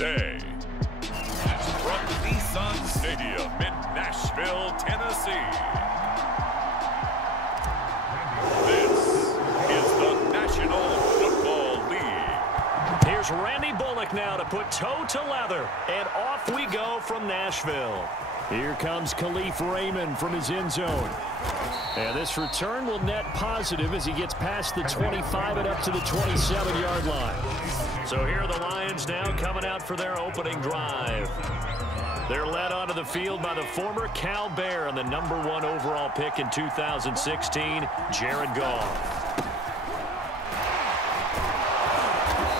today. From Nissan Stadium in Nashville, Tennessee. This is the National Football League. Here's Randy Bullock now to put toe to leather. And off we go from Nashville. Here comes Khalif Raymond from his end zone. And this return will net positive as he gets past the 25 and up to the 27-yard line. So here are the Lions now coming out for their opening drive. They're led onto the field by the former Cal Bear and the #1 overall pick in 2016, Jared Goff.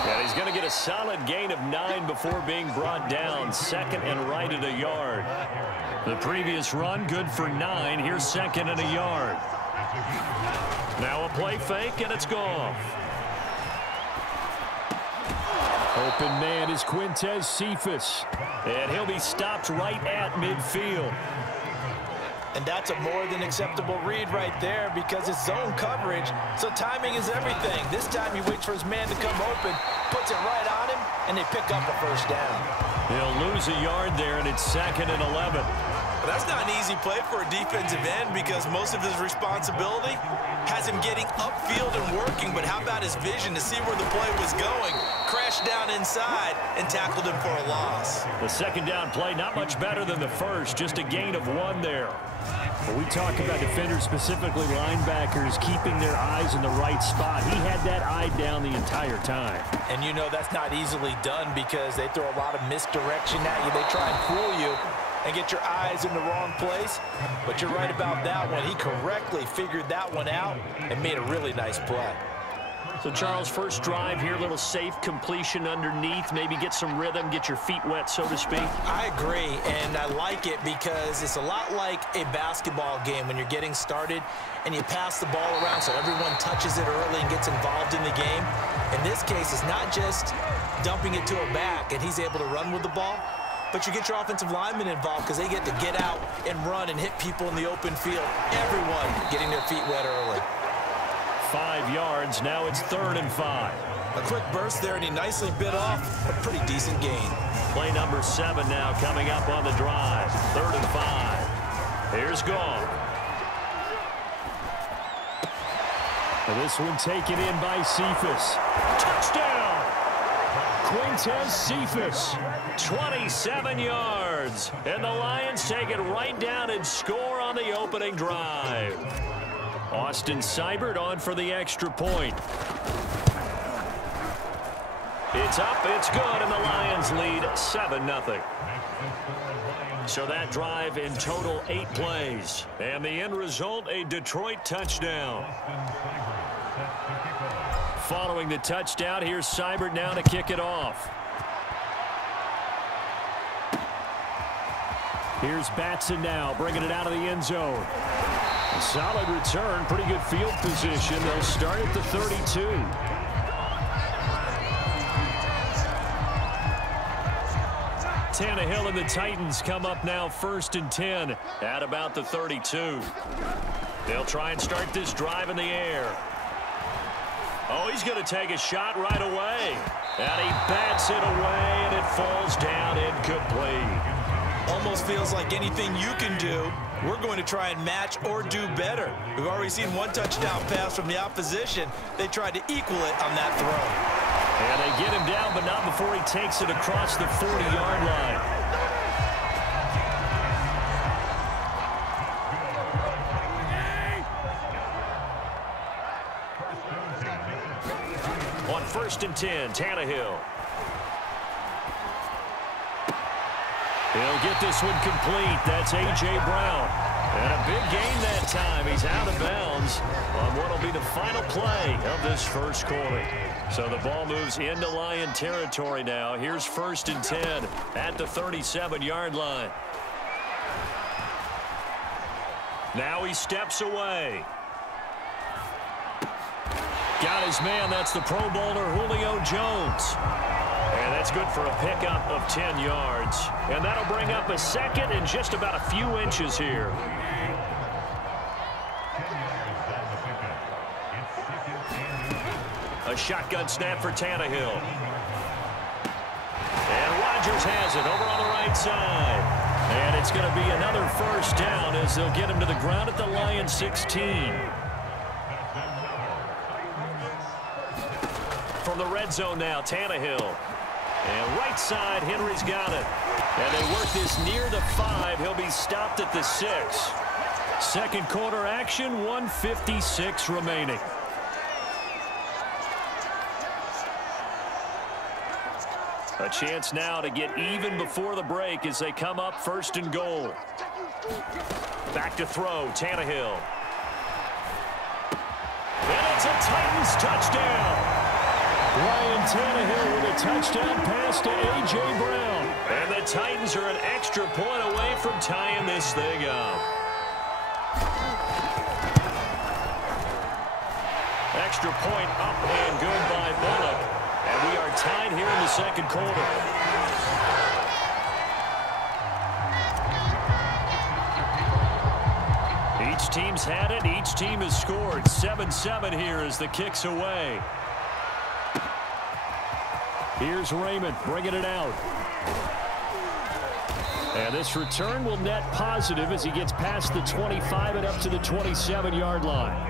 And he's going to get a solid gain of 9 before being brought down, second and right at a yard. The previous run, good for 9. Here's second and a yard. Now a play fake, and it's Goff. Open man is Quintez Cephus. And he'll be stopped right at midfield. And that's a more than acceptable read right there because it's zone coverage, so timing is everything. This time he waits for his man to come open, puts it right on him, and they pick up a first down. He'll lose a yard there, and it's second and 11. Well, that's not an easy play for a defensive end because most of his responsibility has him getting upfield and working, but how about his vision to see where the play was going? Crashed down inside and tackled him for a loss. The second down play, not much better than the first, just a gain of 1 there. When we talk about defenders, specifically linebackers, keeping their eyes in the right spot, he had that eye down the entire time. And you know that's not easily done because they throw a lot of misdirection at you. They try and fool you and get your eyes in the wrong place. But you're right about that one. He correctly figured that one out and made a really nice play. So, Charles, first drive here, little safe completion underneath. Maybe get some rhythm, get your feet wet, so to speak. I agree, and I like it because it's a lot like a basketball game when you're getting started and you pass the ball around so everyone touches it early and gets involved in the game. In this case, it's not just dumping it to a back and he's able to run with the ball, but you get your offensive linemen involved because they get to get out and run and hit people in the open field. Everyone getting their feet wet early. 5 yards. Now it's 3rd and 5. A quick burst there, and he nicely bit off a pretty decent gain. Play number 7 now coming up on the drive. 3rd and 5. Here's Goff. And this one taken in by Cephus. Touchdown! Quintez Cephus. 27 yards. And the Lions take it right down and score on the opening drive. Austin Seibert on for the extra point. It's up, it's good, and the Lions lead 7-0. So that drive in total 8 plays. And the end result, a Detroit touchdown. Following the touchdown, here's Seibert now to kick it off. Here's Batson now, bringing it out of the end zone. Solid return, pretty good field position. They'll start at the 32. Tannehill and the Titans come up now 1st and 10 at about the 32. They'll try and start this drive in the air. Oh, he's going to take a shot right away. And he bats it away, and it falls down incomplete. Almost feels like anything you can do, we're going to try and match or do better. We've already seen 1 touchdown pass from the opposition. They tried to equal it on that throw. And they get him down, but not before he takes it across the 40-yard line. On 1st and 10, Tannehill. He'll get this one complete. That's A.J. Brown. And a big gain that time. He's out of bounds on what will be the final play of this first quarter. So the ball moves into Lion territory now. Here's 1st and 10 at the 37-yard line. Now he steps away. Got his man. That's the Pro Bowler Julio Jones. And that's good for a pickup of 10 yards. And that'll bring up a second and just about a few inches here. A shotgun snap for Tannehill. And watch Rodgers has it over on the right side. And it's going to be another first down as they'll get him to the ground at the Lions 16. From the red zone now, Tannehill. And right side, Henry's got it. And they work this near the 5. He'll be stopped at the 6. Second quarter action, 1:56 remaining. A chance now to get even before the break as they come up 1st and goal. Back to throw, Tannehill. And it's a Titans touchdown. Ryan Tannehill with a touchdown pass to A.J. Brown. And the Titans are an extra point away from tying this thing up. Extra point up and good by Bullock. And we are tied here in the second quarter. Each team's had it. Each team has scored. 7-7 here as the kick's away. Here's Raymond bringing it out. And this return will net positive as he gets past the 25 and up to the 27-yard line.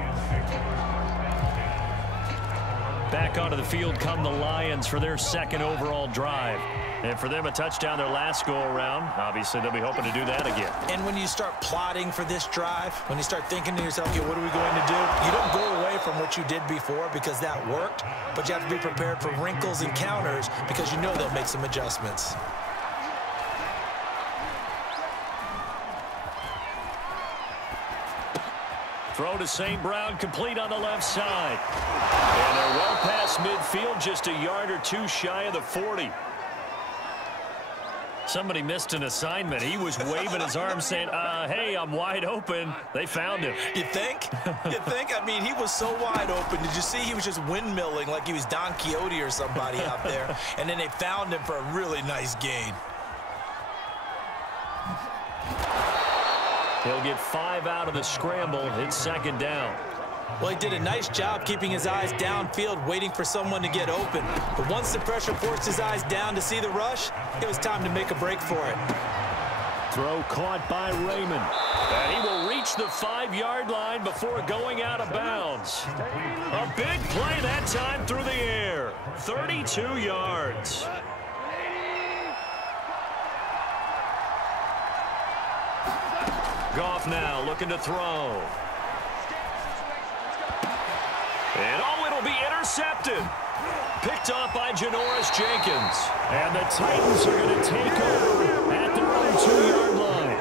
Back onto the field come the Lions for their second overall drive. And for them, a touchdown their last go-around. Obviously, they'll be hoping to do that again. And when you start plotting for this drive, when you start thinking to yourself, okay, what are we going to do? You don't go away from what you did before because that worked, but you have to be prepared for wrinkles and counters because you know they'll make some adjustments. Throw to St. Brown, complete on the left side. And they're well past midfield, just a yard or two shy of the 40. Somebody missed an assignment. He was waving his arm saying, hey, I'm wide open. They found him. You think? You think? I mean, he was so wide open. Did you see he was just windmilling like he was Don Quixote or somebody out there? And then they found him for a really nice gain. He'll get 5 out of the scramble. It's second down. Well, he did a nice job keeping his eyes downfield, waiting for someone to get open. But once the pressure forced his eyes down to see the rush, it was time to make a break for it. Throw caught by Raymond. And he will reach the 5-yard line before going out of bounds. A big play that time through the air. 32 yards. Goff now looking to throw. And it'll be intercepted. Picked off by Janoris Jenkins. And the Titans are going to take over at their own 2-yard line.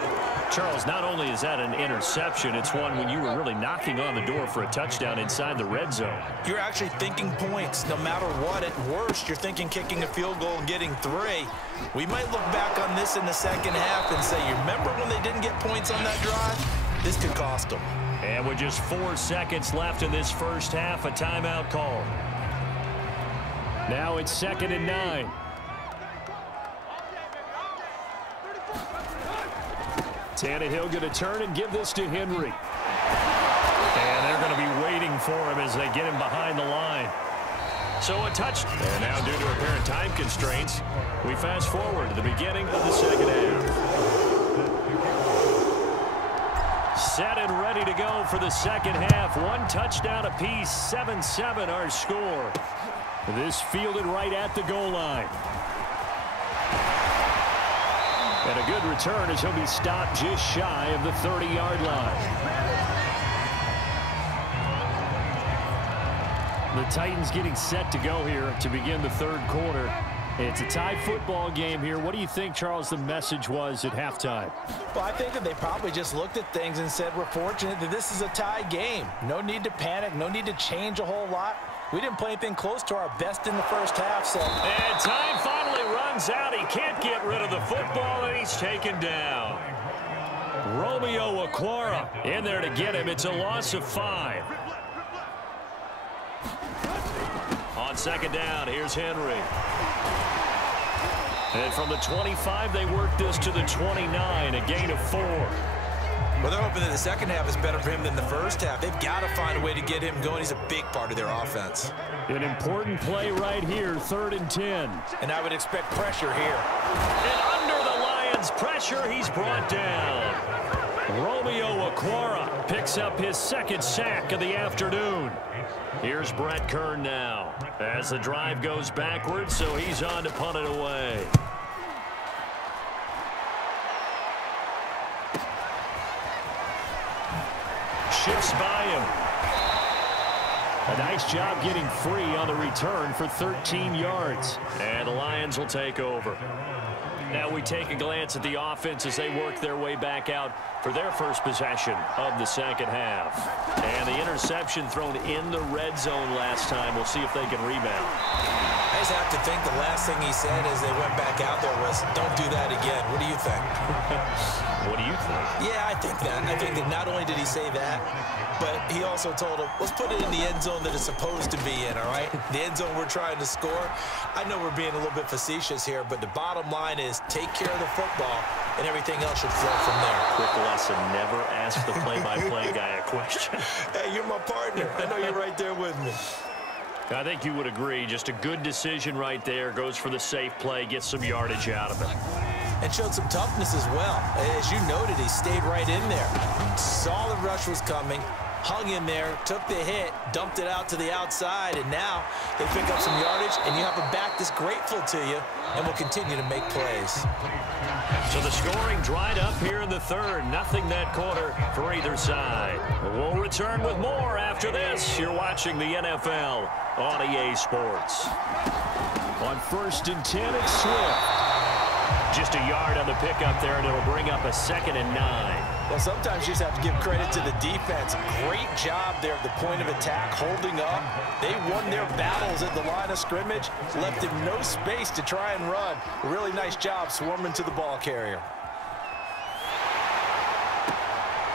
Charles, not only is that an interception, it's one when you were really knocking on the door for a touchdown inside the red zone. You're actually thinking points no matter what. At worst, you're thinking kicking a field goal and getting 3. We might look back on this in the second half and say, you remember when they didn't get points on that drive? This could cost them. And with just 4 seconds left in this first half, a timeout call. Now it's 2nd and 9. Tannehill going to turn and give this to Henry. And they're going to be waiting for him as they get him behind the line. So a touchdown. And now due to apparent time constraints, we fast forward to the beginning of the second half. Set and ready to go for the second half. 1 touchdown apiece, 7-7 our score. This fielded right at the goal line. And a good return as he'll be stopped just shy of the 30-yard line. The Titans getting set to go here to begin the third quarter. It's a tie football game here. What do you think, Charles, the message was at halftime? Well, I think that they probably just looked at things and said, we're fortunate that this is a tie game. No need to panic. No need to change a whole lot. We didn't play anything close to our best in the first half. So. And time finally runs out. He can't get rid of the football, and he's taken down. Romeo Okwara in there to get him. It's a loss of 5. On second down, here's Henry. And from the 25, they work this to the 29, a gain of 4. Well, they're hoping that the second half is better for him than the first half. They've got to find a way to get him going. He's a big part of their offense. An important play right here, 3rd and 10. And I would expect pressure here. And under the Lions' pressure, he's brought down. Romeo Okwara picks up his 2nd sack of the afternoon. Here's Brett Kern now as the drive goes backwards, so he's on to punt it away. Shifts by him. A nice job getting free on the return for 13 yards. And the Lions will take over. Now we take a glance at the offense as they work their way back out for their first possession of the second half. And the interception thrown in the red zone last time. We'll see if they can rebound. I just have to think the last thing he said as they went back out there was, don't do that again. What do you think? What do you think? Yeah, I think that. I think that not only did he say that, but he also told him, let's put it in the end zone that it's supposed to be in, all right? The end zone we're trying to score. I know we're being a little bit facetious here, but the bottom line is take care of the football, and everything else should flow from there. Quick lesson, never ask the play-by-play guy a question. Hey, you're my partner. I know you're right there with me. I think you would agree. Just a good decision right there. Goes for the safe play, gets some yardage out of it. And showed some toughness as well. As you noted, he stayed right in there. Saw the rush was coming, hung in there, took the hit, dumped it out to the outside, and now they pick up some yardage, and you have a back that's grateful to you and will continue to make plays. So the scoring dried up here in the 3rd. Nothing that quarter for either side. We'll return with more after this. You're watching the NFL on EA Sports. On 1st and 10, it's Swift. Just a yard on the pickup there, and it'll bring up a 2nd and 9. Well, sometimes you just have to give credit to the defense. Great job there at the point of attack, holding up. They won their battles at the line of scrimmage, left him no space to try and run. A really nice job swarming to the ball carrier.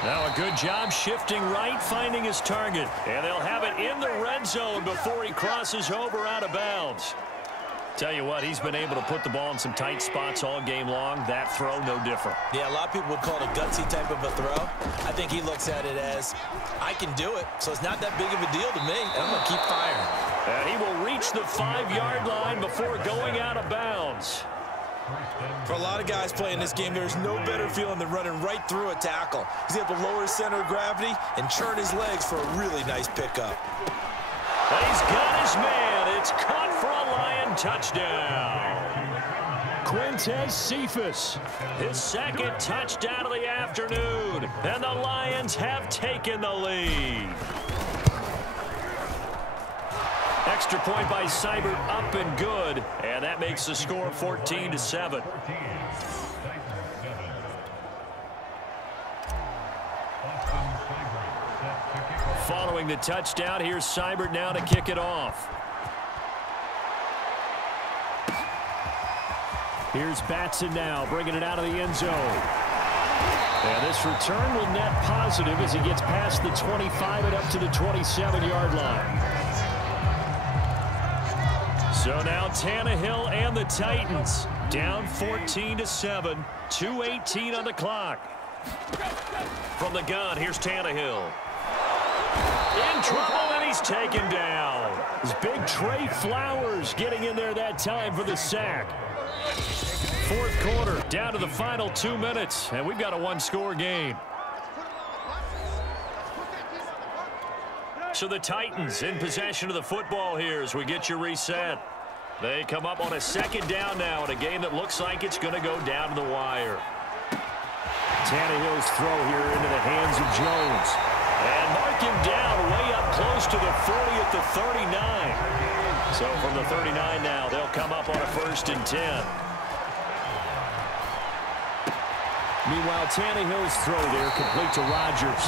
Now a good job shifting right, finding his target. And they'll have it in the red zone before he crosses over out of bounds. Tell you what, he's been able to put the ball in some tight spots all game long. That throw, no different. Yeah, a lot of people would call it a gutsy type of a throw. I think he looks at it as, I can do it, so it's not that big of a deal to me, and I'm going to keep firing. And he will reach the 5-yard line before going out of bounds. For a lot of guys playing this game, there's no better feeling than running right through a tackle. He's able to lower his center of gravity and churn his legs for a really nice pickup. He's got his man. It's caught for a Lion touchdown. Quintez Cephus, his 2nd touchdown of the afternoon. And the Lions have taken the lead. Extra point by Seibert, up and good. And that makes the score 14-7. Following the touchdown, here's Seibert now to kick it off. Here's Batson now, bringing it out of the end zone. And this return will net positive as he gets past the 25 and up to the 27-yard line. So now Tannehill and the Titans down 14-7, 2:18 on the clock. From the gun, here's Tannehill. In trouble, and he's taken down. It's big Trey Flowers getting in there that time for the sack. 4th quarter, down to the final 2 minutes, and we've got a 1-score game. So the Titans in possession of the football here as we get you reset. They come up on a 2nd down now in a game that looks like it's going to go down to the wire. Tannehill's throw here into the hands of Jones. And mark him down way up close to the 40 at the 39. So from the 39 now, they'll come up on a 1st and 10. Meanwhile, Tannehill's throw there complete to Rodgers.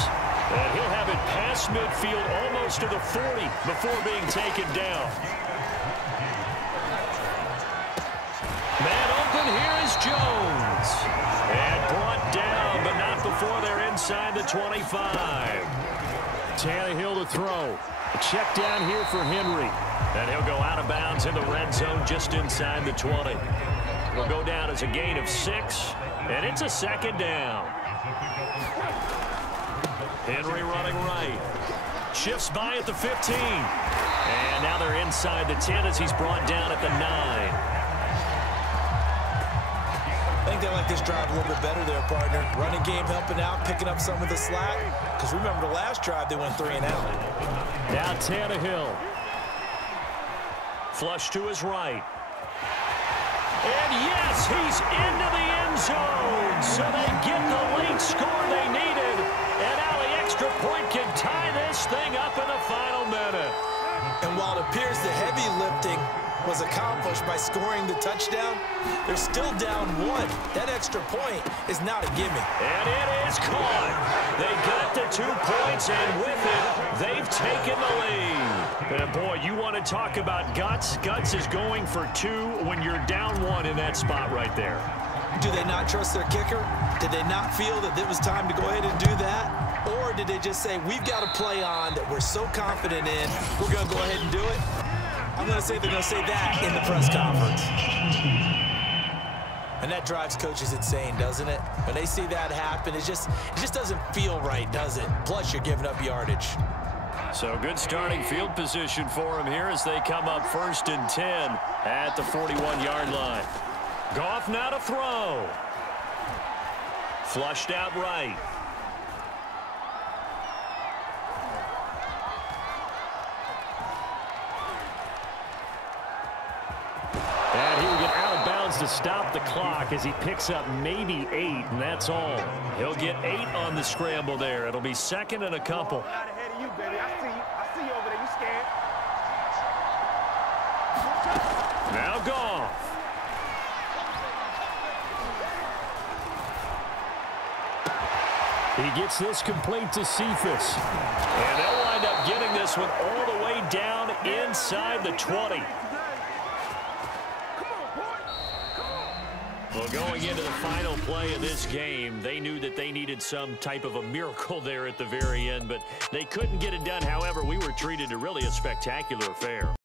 And he'll have it past midfield almost to the 40 before being taken down. Man open, here is Jones. And brought down, but not before they're inside the 25. Tannehill to throw. A check down here for Henry. And he'll go out of bounds in the red zone just inside the 20. It'll go down as a gain of 6, and it's a 2nd down. Henry running right. Shifts by at the 15. And now they're inside the 10 as he's brought down at the 9. I think they like this drive a little bit better there, partner. Running game helping out, picking up some of the slack. Because remember the last drive, they went 3 and out. Now Tannehill. Flush to his right. And yes, he's into the end zone. So they get the late score they needed. And now the extra point can tie this thing up in the final minute. And while it appears the heavy lifting was accomplished by scoring the touchdown, they're still down 1. That extra point is not a gimme. And it is caught. They got the 2 points, and with it, they've taken the lead. And boy, you want to talk about guts. Guts is going for 2 when you're down 1 in that spot right there. Do they not trust their kicker? Did they not feel that it was time to go ahead and do that? Or did they just say, we've got a play on that we're so confident in, we're going to go ahead and do it? I'm going to say they're going to say that in the press conference. And that drives coaches insane, doesn't it? When they see that happen, it just doesn't feel right, does it? Plus, you're giving up yardage. So good starting field position for him here as they come up 1st and 10 at the 41-yard line. Goff now to throw. Flushed out right. And he will get out of bounds to stop the clock as he picks up maybe 8, and that's all. He'll get 8 on the scramble there. It'll be 2nd and a couple. Out ahead of you, baby. I see you over there. You scared? Now Goff. He gets this complete to Cephas. And they'll wind up getting this one all the way down inside the 20. Well, going into the final play of this game, they knew that they needed some type of a miracle there at the very end, but they couldn't get it done. However, we were treated to really a spectacular affair.